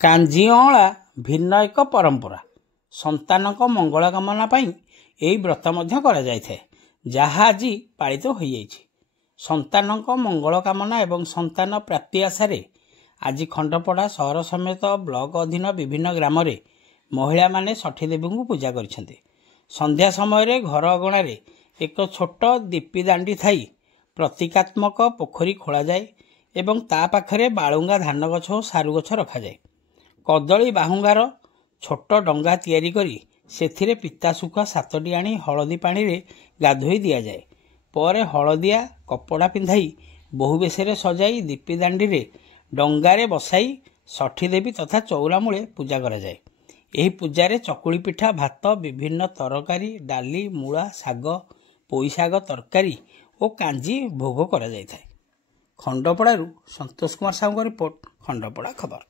କାଞ୍ଜିଅଁଳା ଭିନ୍ନ ଏକ ପରମ୍ପରା। ସନ୍ତାନଙ୍କ ମଙ୍ଗଳ କାମନା ପାଇଁ ଏହି ବ୍ରତ ମଧ୍ୟ କରାଯାଇଥାଏ, ଯାହା ଆଜି ପାଳିତ ହୋଇଯାଇଛି। ସନ୍ତାନଙ୍କ ମଙ୍ଗଳ କାମନା ଏବଂ ସନ୍ତାନ ପ୍ରାପ୍ତି ଆଶାରେ ଆଜି ଖଣ୍ଡପଡ଼ା ସହର ସମେତ ବ୍ଲକ ଅଧୀନ ବିଭିନ୍ନ ଗ୍ରାମରେ ମହିଳାମାନେ ଷଠୀ ଦେବୀଙ୍କୁ ପୂଜା କରିଛନ୍ତି। ସନ୍ଧ୍ୟା ସମୟରେ ଘର ଅଗଣାରେ ଏକ ଛୋଟ ଦୀପିଦାଣ୍ଡି ଥାଇ ପ୍ରତୀକାତ୍ମକ ପୋଖରୀ ଖୋଳାଯାଏ ଏବଂ ତା ପାଖରେ ବାଳୁଙ୍ଗା ଧାନ ଗଛ ଓ ସାରୁ ଗଛ ରଖାଯାଏ। କଦଳୀ ବାହୁଙ୍ଗାର ଛୋଟ ଡଙ୍ଗା ତିଆରି କରି ସେଥିରେ ପିତା ଶୁଖୁଆ 7ଟି ଆଣି ହଳଦୀ ପାଣିରେ ଗାଧୋଇ ଦିଆଯାଏ। ପରେ ହଳଦିଆ କପଡ଼ା ପିନ୍ଧାଇ ବହୁ ବେଶରେ ସଜାଇ ଦୀପିଦାଣ୍ଡିରେ ଡଙ୍ଗାରେ ବସାଇ ଷଠୀ ଦେବୀ ତଥା ଚଉରା ମୂଳେ ପୂଜା କରାଯାଏ। ଏହି ପୂଜାରେ ଚକୁଳି ପିଠା, ଭାତ, ବିଭିନ୍ନ ତରକାରୀ, ଡାଲି, ମୂଳା ଶାଗ, ପୋଇ ଶାଗ ତରକାରୀ ଓ କାଞ୍ଜି ଭୋଗ କରାଯାଇଥାଏ। ଖଣ୍ଡପଡ଼ାରୁ ସନ୍ତୋଷ କୁମାର ସାହୁଙ୍କ ରିପୋର୍ଟ, ଖଣ୍ଡପଡ଼ା ଖବର।